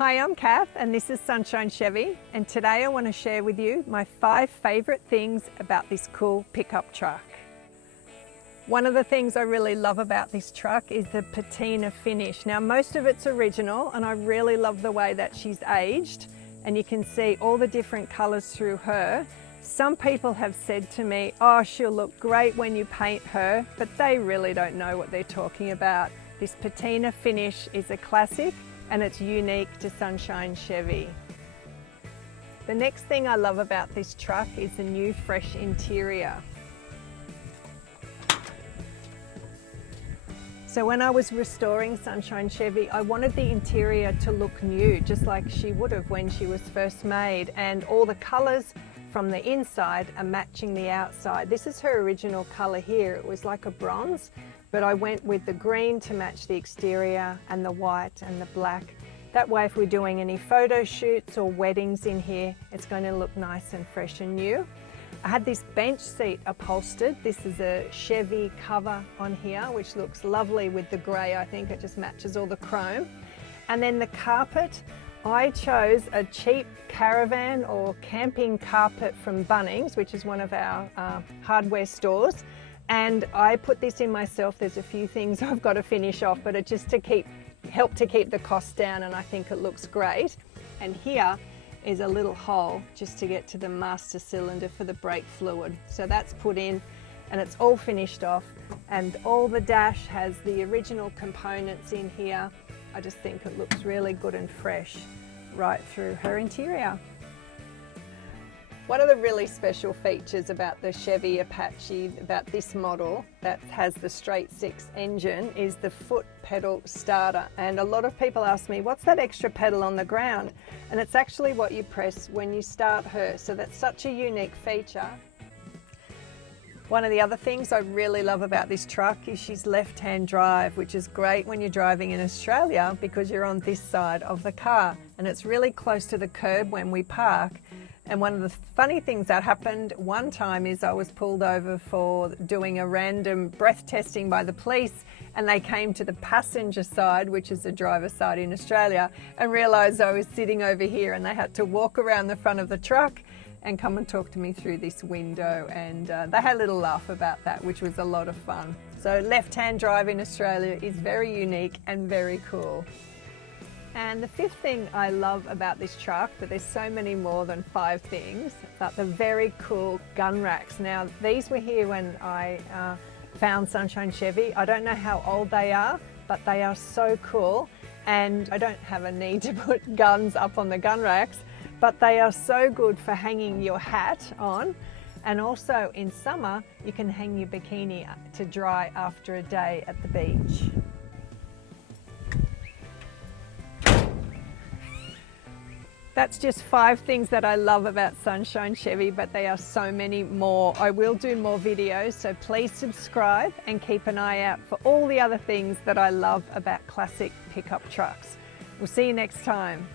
Hi, I'm Cath and this is Sunshine Chevy, and today I want to share with you my 5 favourite things about this cool pickup truck. One of the things I really love about this truck is the patina finish. Now most of it's original and I really love the way that she's aged, and you can see all the different colours through her. Some people have said to me, oh, she'll look great when you paint her, but they really don't know what they're talking about. This patina finish is a classic and it's unique to Sunshine Chevy. The next thing I love about this truck is the new fresh interior. So when I was restoring Sunshine Chevy, I wanted the interior to look new, just like she would have when she was first made, and all the colours from the inside are matching the outside. This is her original colour here. It was like a bronze, but I went with the green to match the exterior and the white and the black. That way if we're doing any photo shoots or weddings in here, it's going to look nice and fresh and new. I had this bench seat upholstered. This is a Chevy cover on here, which looks lovely with the grey. I think it just matches all the chrome. And then the carpet, I chose a cheap caravan or camping carpet from Bunnings, which is one of our hardware stores. And I put this in myself. There's a few things I've got to finish off, but it's just to help to keep the cost down, and I think it looks great. And here is a little hole just to get to the master cylinder for the brake fluid. So that's put in and it's all finished off, and all the dash has the original components in here. I just think it looks really good and fresh right through her interior. One of the really special features about the Chevy Apache, about this model that has the straight 6 engine, is the foot pedal starter. And a lot of people ask me, what's that extra pedal on the ground? And it's actually what you press when you start her. So that's such a unique feature. One of the other things I really love about this truck is she's left-hand drive, which is great when you're driving in Australia because you're on this side of the car and it's really close to the curb when we park. And one of the funny things that happened one time is I was pulled over for doing a random breath testing by the police, and they came to the passenger side, which is the driver's side in Australia, and realised I was sitting over here, and they had to walk around the front of the truck and come and talk to me through this window, and they had a little laugh about that, which was a lot of fun. So left-hand drive in Australia is very unique and very cool. And the 5th thing I love about this truck, but there's so many more than 5 things, but the very cool gun racks. Now these were here when I found Sunshine Chevy. I don't know how old they are, but they are so cool, and I don't have a need to put guns up on the gun racks, but they are so good for hanging your hat on, and also in summer you can hang your bikini to dry after a day at the beach. That's just 5 things that I love about Sunshine Chevy, but there are so many more. I will do more videos, so please subscribe and keep an eye out for all the other things that I love about classic pickup trucks. We'll see you next time.